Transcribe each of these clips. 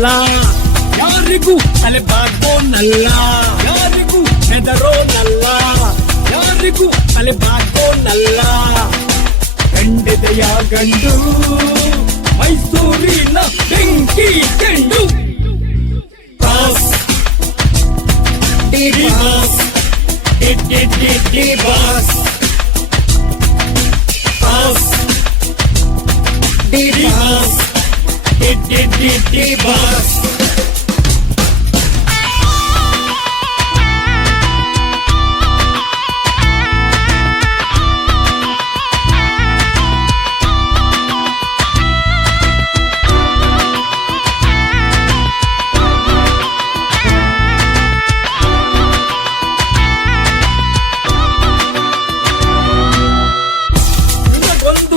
ಹೆದರೋನಲ್ಲ, ಯಾರಿಗೂ ಅಲೆಬಾಗೋನಲ್ಲ, ಯಾರಿಗೂ ಹೆದರೋನಲ್ಲ, ಯಾರಿಗೂ ಅಲೆಬಾಗೋನಲ್ಲ. ಗಂಡೆದೆಯ ಗಂಡು ಮೈಸೂರಿನ ಬೆಂಕಿ ಚೆಂಡು. Boss D boss D boss boss D boss D boss.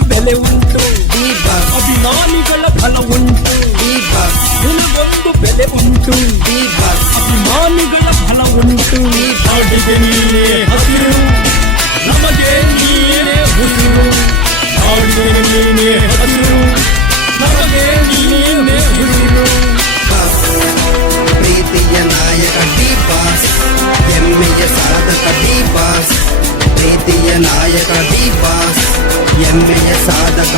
ಬೆಲೆ ಉಂಟು ಅಭಿಮಾನಿಗಳ ಫಲ ಉಂಟು. ನಿನಗೊಂದು ಬೆಲೆ ಉಂಟು ಅಭಿಮಾನಿಗಳ ಫಲ ಉಂಟು. ನಾಡಿಗೆ ನೀನೇ ಹಸಿರು, ನಮಗೆ ನೀನೇ ಉಸಿರು. ನಾಡಿಗೆ ನೀನೇ ಹಸಿರು, ನಮಗೆ ನೀನೇ ಉಸಿರು. ಪ್ರೀತಿಯ ನಾಯಕ ಡಿ ಬಾಸ್, ಹೆಮ್ಮೆಯ ಸಾಧಕ ಡಿ ಬಾಸ್. ಪ್ರೀತಿಯ ನಾಯಕ ಡಿ ಬಾಸ್, ಹೆಮ್ಮೆಯ ಸಾಧಕ.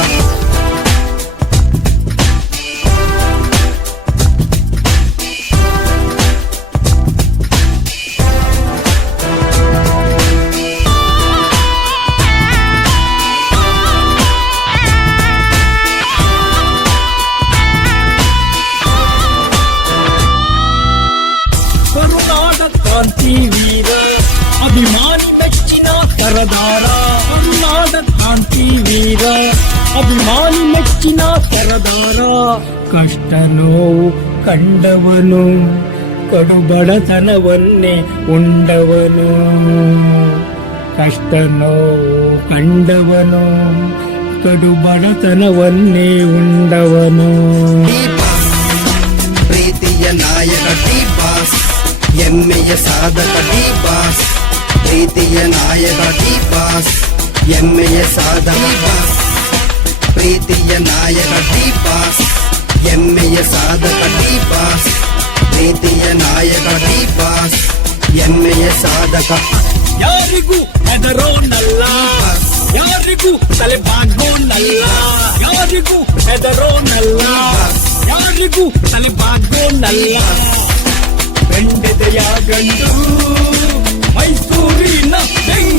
ಕರುನಾಡ ಕ್ರಾಂತಿ ವೀರ, ಅಭಿಮಾನಿ ಮೆಚ್ಚಿನ ಸರದಾರ. ಕರುನಾಡ ಕ್ರಾಂತಿ ವೀರ, ಅಭಿಮಾನಿ ಮೆಚ್ಚಿನ ಸರದಾರ. ಕಷ್ಟ ನೋವು ಕಂಡವನು, ಕಡುಬಡತನವನ್ನೇ ಉಂಡವನು. ಕಷ್ಟ ನೋವು ಕಂಡವನು, ಕಡುಬಡತನವನ್ನೇ ಉಂಡವನು. ಪ್ರೀತಿಯ ನಾಯಕ ಡಿ ಬಾಸ್, ಹೆಮ್ಮೆಯ ಸಾಧಕ ಡಿ ಬಾಸ್. ಪ್ರೀತಿಯ ನಾಯಕ ಡಿ ಬಾಸ್, ಹೆಮ್ಮೆಯ ಸಾಧಕ ಬಾಸ್. ಪ್ರೀತಿಯ ನಾಯಕ ಡಿ ಬಾಸ್, ಹೆಮ್ಮೆಯ ಸಾಧಕ ಡಿ ಬಾಸ್. ಪ್ರೀತಿಯ ನಾಯಕ ಡಿ ಬಾಸ್, ಹೆಮ್ಮೆಯ ಸಾಧಕ. ಯಾರಿಗೂ ಹೆದರೋನಲ್ಲ, ಯಾರಿಗೂ ತಲೆಬಾಗೋನಲ್ಲ, ಯಾರಿಗೂ ಹೆದರೋನಲ್ಲ, ಯಾರಿಗೂ ತಲೆಬಾಗೋನಲ್ಲ. ಬೆಂಡೆದೆಯ ಗಂಡು ಮೈಸೂರಿನ ಬೆಂಕಿ